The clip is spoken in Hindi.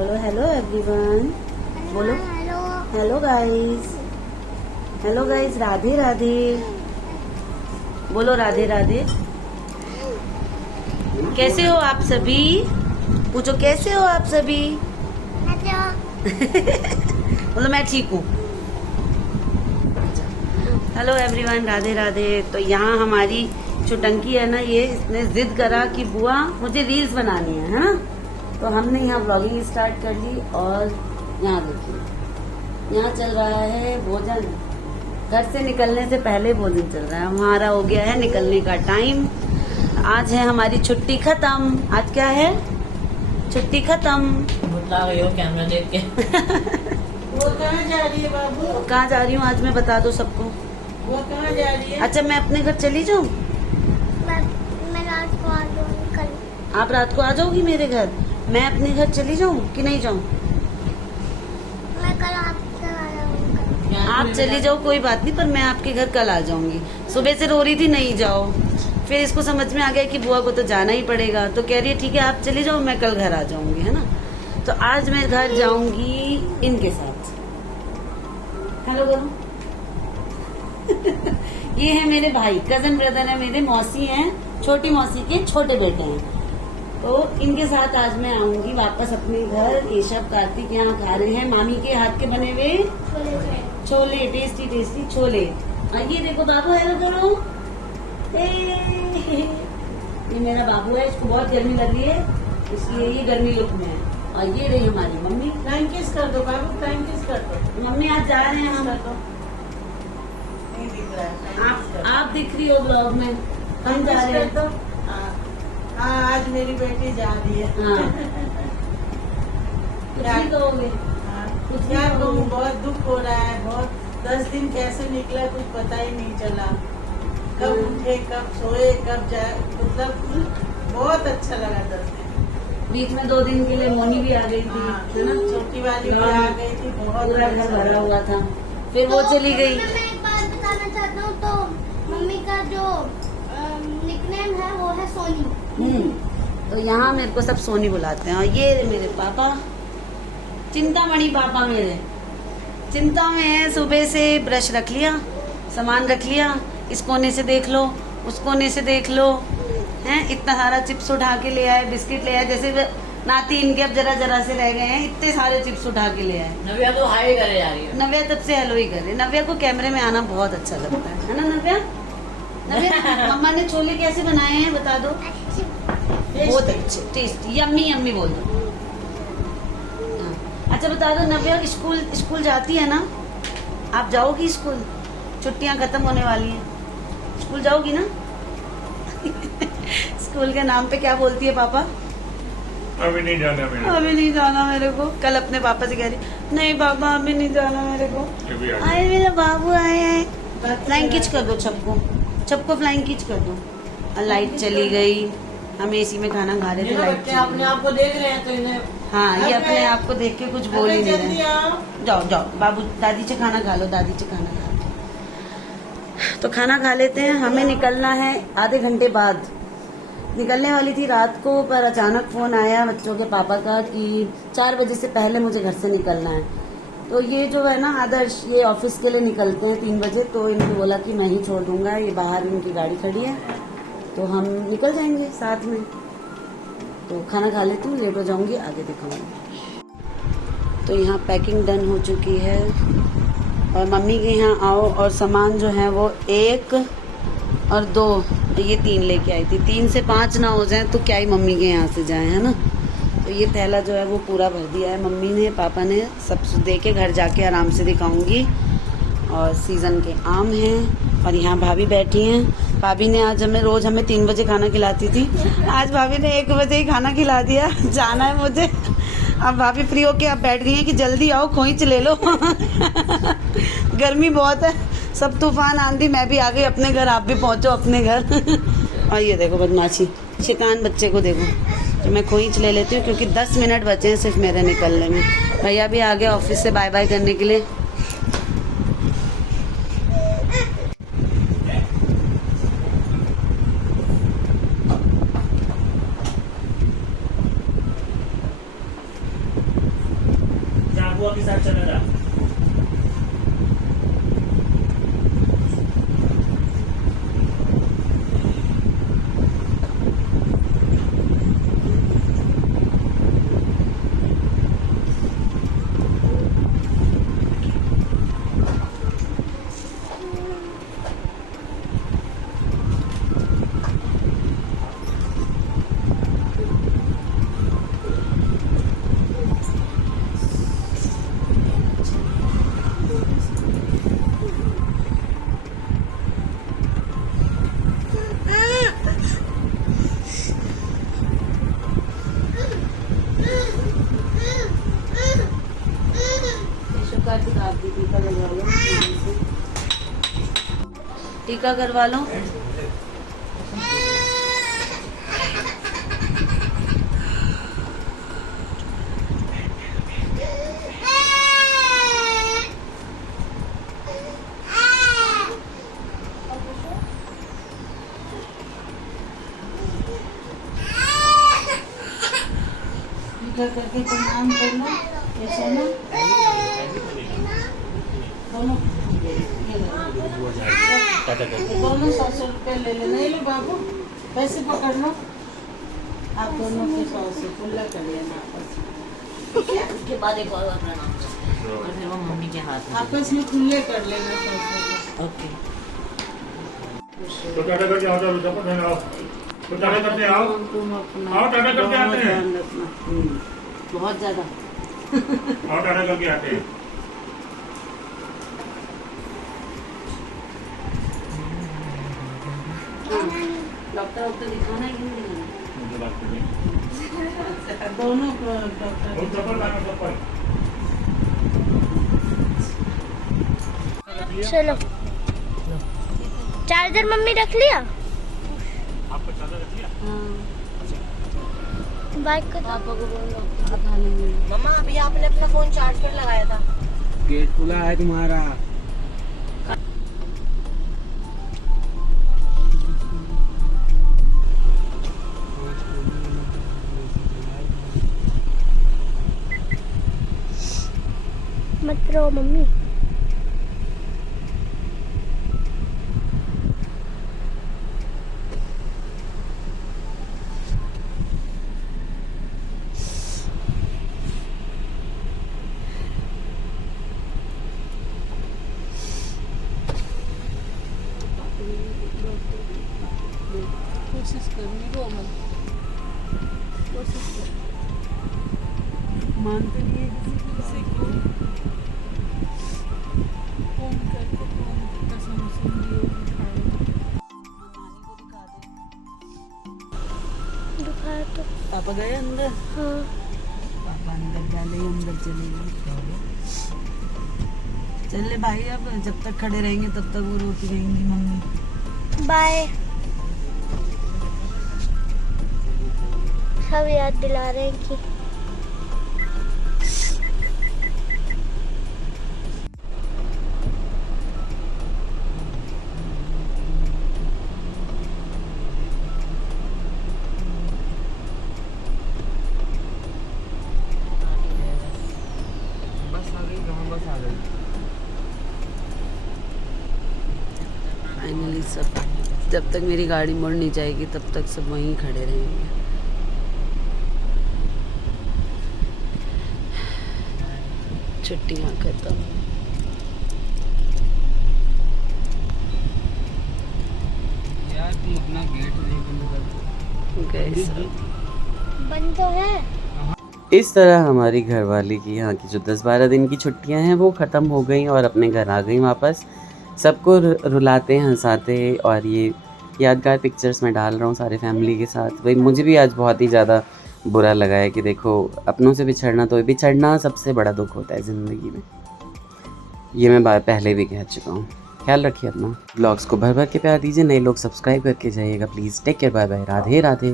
बोलो हेलो एवरीवन। बोलो hello guys. Hello guys, Radhe Radhe. बोलो राधे राधे। कैसे हो आप सभी? पूछो कैसे हो आप सभी? बोलो मैं ठीक हूँ। Hello everyone, Radhe Radhe. तो यहाँ हमारी जो टंकी है ना, ये इसने जिद करा कि बुआ मुझे रील्स बनानी है ना। तो हमने यहाँ ब्लॉगिंग स्टार्ट कर ली। और यहाँ देखिए, यहाँ चल रहा है भोजन। घर से निकलने से पहले भोजन चल रहा है। हमारा हो गया है निकलने का टाइम। आज है हमारी छुट्टी खत्म। आज क्या है? छुट्टी खत्म। बता रही हो कैमरा देख के। वो कहाँ जा रही है बाबू? कहाँ जा रही हूँ आज मैं बता दो सबको। वो कहाँ जा रही है? अच्छा, मैं अपने घर चली जाऊँ? मैं रात को आ जाऊंगी कल। आप रात को आ जाओगी मेरे घर? मैं अपने घर चली जाऊँ कि नहीं जाऊँ? मैं कल आपके घर आ जाऊंगी कल। आप चली जाओ, कोई बात नहीं, पर मैं आपके घर कल आ जाऊंगी। सुबह से रो रही थी नहीं जाओ, फिर इसको समझ में आ गया कि बुआ को तो जाना ही पड़ेगा, तो कह रही है ठीक है आप चली जाओ, मैं कल घर आ जाऊंगी, है ना। तो आज मैं घर जाऊंगी इनके साथ। हेलो करो। ये है मेरे भाई, कजन ब्रदर है मेरे, मौसी हैं, छोटी मौसी के छोटे बेटे हैं। तो इनके साथ आज मैं आऊंगी वापस अपने घर। केशव कार्तिक यहाँ खा रहे हैं मामी के हाथ के बने हुए छोले, टेस्टी टेस्टी छोले। और ये देखो बाबू, हेलो करो। ये मेरा बाबू है, इसको बहुत गर्मी लग रही है, इसलिए ये गर्मी लुक में है। और ये रही हमारी मम्मी। फ्लाइंग किस कर दो बाबू, फ्लाइंग किस कर दो। मम्मी आज जा रहे हैं हम। नहीं दिख रहा है। आप दिख रही हो ब्लॉग में, हम जा रहे हैं। हाँ, आज मेरी बेटी जा रही है। हाँ। कुछ नहीं कहोगे? कुछ क्या कहूँ, बहुत दुख हो रहा है। बहुत 10 दिन कैसे निकला कुछ पता ही नहीं चला। कब उठे, कब सोए, कब जाए, मतलब बहुत अच्छा लगा 10 दिन। बीच में 2 दिन के लिए मोनी भी आ गई थी, है ना। छोटी वाली भी आ गई थी, बहुत पूरा घर भरा हुआ था, फिर वो चली गई। मैं एक बात बताना चाहता हूँ, तो मम्मी का जो निकनेम है वो है सोनी। तो यहाँ मेरे को सब सोनी बुलाते हैं। और ये मेरे पापा, चिंतामणि पापा मेरे, चिंता में है। सुबह से ब्रश रख लिया, सामान रख लिया, इस कोने से देख लो, उस कोने से देख लो, हैं इतना सारा चिप्स उठा के ले आए, बिस्किट ले आए। जैसे नाती इनके अब जरा जरा से रह गए हैं, इतने सारे चिप्स उठा के ले आए। नव्या तो हाई करे जा रही है। नव्या तब से हेलो ही करे। नव्या को कैमरे में आना बहुत अच्छा लगता है ना नव्या? नव्या, मम्मा ने छोले कैसे बनाए हैं बता दो। बहुत अच्छे, टेस्टी, यम्मी यम्मी बोल दो। हाँ। अच्छा बता दो नव्या, स्कूल जाती है ना? आप जाओगी स्कूल? छुट्टियां खत्म होने वाली हैं, स्कूल जाओगी ना? स्कूल के नाम पे क्या बोलती है पापा? अभी नहीं जाना मेरे को। अभी नहीं जाना मेरे को। कल अपने पापा से कह रही नहीं पापा अभी नहीं जाना मेरे को। अभी आ आए मेरा बाबू आए हैं। फ्लाइंग किच कर दो छपको, छपको फ्लाइंग किच कर दो। और लाइट चली गई, हम एसी में खाना खा रहे थे, लाइट बच्चे चली अपने गई। आप को देख रहे हैं तो इन्हें। हाँ, ये अपने आप को देख के कुछ बोल ही नहीं जल्दी रहे। आओ। जाओ जाओ बाबू, दादी से खाना खा लो, दादी से खाना खा लो। तो खाना खा लेते हैं। हमें निकलना है आधे घंटे बाद। निकलने वाली थी रात को, पर अचानक फोन आया बच्चों के पापा का कि 4 बजे से पहले मुझे घर से निकलना है। तो ये जो है ना आदर्श, ये ऑफिस के लिए निकलते हैं 3 बजे। तो इनको बोला कि मैं ही छोड़ दूंगा, ये बाहर इनकी गाड़ी खड़ी है, तो हम निकल जाएंगे साथ में। तो खाना खा लेती हूँ, लेट हो जाऊंगी, आगे दिखाऊंगी। तो यहाँ पैकिंग डन हो चुकी है। और मम्मी के यहाँ आओ और सामान जो है वो 1 और 2, ये 3 लेके आई थी। 3 से 5 ना हो जाए तो क्या ही मम्मी के यहाँ से जाए, है ना। तो ये थैला जो है वो पूरा भर दिया है मम्मी ने, पापा ने, सब दे के घर जाके आराम से दिखाऊंगी। और सीज़न के आम हैं। और यहाँ भाभी बैठी हैं। भाभी ने आज रोज़ हमें 3 बजे खाना खिलाती थी, आज भाभी ने 1 बजे ही खाना खिला दिया। जाना है मुझे। अब भाभी फ्री होके अब बैठ गई हैं कि जल्दी आओ, खोइंच ले लो। गर्मी बहुत है, सब तूफान आंधी, मैं भी आ गई अपने घर, आप भी पहुँचो अपने घर। और ये देखो बदमाशी, शिकान बच्चे को देखो। तो मैं खोइंच ले लेती हूँ क्योंकि 10 मिनट बचे हैं सिर्फ मेरे निकलने में। भैया भी आ गए ऑफिस से बाय बाय करने के लिए। बुआ के साथ चला जा। टीका करवा लो। टीका करके प्रणाम करना, ऐसा ना दोनों दोनों 100 रुपये ले लेना। ये लो बाबू, पैसे पकड़ लो, आप दोनों के 100 से खुला कर लेना आपस में। उसके बाद एक और प्रणाम और फिर वो मम्मी के हाथ में। आपस में खुले कर लेना 100 ओके। तो टाटा करके आओ, चलो जब तक आओ, तो टाटा करके आओ, तुम अपना आओ टाटा करके बहुत आते हैं, ध्यान रखना। बहुत ज्यादा आओ टाटा करके आते हैं। डॉक्टर दिखाना है कि नहीं दिखाना? मुझे बात करनी। दोनों को डॉक्टर और चप्पल लाना, चप्पल। चलो चार्जर मम्मी रख लिया, आपको चादर रख लिया? हाँ, बाइक को पापा को बोलो डॉक्टर दिखा लेंगे। मम्मा अभी आपने अपना फोन चार्ज पर लगाया था। गेट खुला है तुम्हारा। मत रो मम्मी। कोशिश करूँगी, रो मत, कोशिश कर। मानते नहीं है किसी को, फोन करके फोन कसम सुन लियो दिखा तो। पापा गए अंदर? हाँ पापा अंदर डाले, अंदर चले गए। चल ले भाई, अब जब तक खड़े रहेंगे तब तक वो रोती रहेंगी मम्मी। बाय। सब याद दिला रहे हैं कि बस आ गई, कहाँ बस आ गई। फाइनली सब, जब तक मेरी गाड़ी मुड़ नहीं जाएगी तब तक सब वहीं खड़े रहेंगे। छुट्टियाँ खत्म। यार तुम अपना गेट नहीं बंद कर। गए सब। बंद तो है। इस तरह हमारी घरवाली की यहाँ की जो 10-12 दिन की छुट्टियाँ हैं वो ख़त्म हो गई और अपने घर आ गई वापस। सबको रुलाते हंसाते, और ये यादगार पिक्चर्स मैं डाल रहा हूँ सारे फैमिली के साथ। भाई मुझे भी आज बहुत ही ज़्यादा बुरा लगा है कि देखो, अपनों से बिछड़ना, तो बिछड़ना सबसे बड़ा दुख होता है ज़िंदगी में। ये मैं बात पहले भी कह चुका हूँ। ख्याल रखिए अपना, ब्लॉग्स को भर भर के प्यार दीजिए। नए लोग सब्सक्राइब करके जाइएगा please. Take care, bye bye, Radhe Radhe.